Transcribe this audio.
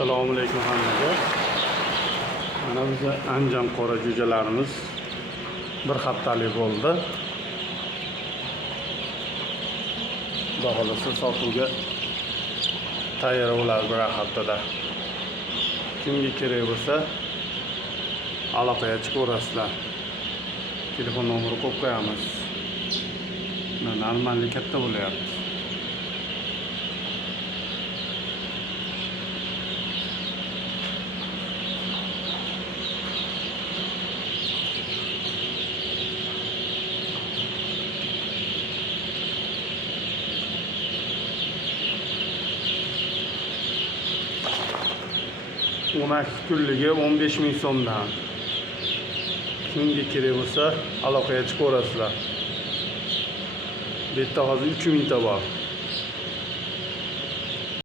Assalomu alaykum hammaga. Mana biza anjam qora jo'jalarimiz bir haftalik bo'ldi. Xudo xolasa sotuvga tayyor bo'ladi bir haftada. Kimga kerak bo'lsa aloqaga chiqaverasizlar. Telefon nomeri qo'yib qo'yamiz. Normalni katta bo'lyapti. Unak kunligi 15.000 so'mdan. Kimga kerak bo'lsa aloqaga chiqaverasizlar. Bu yerda hozir 3 mingta bor.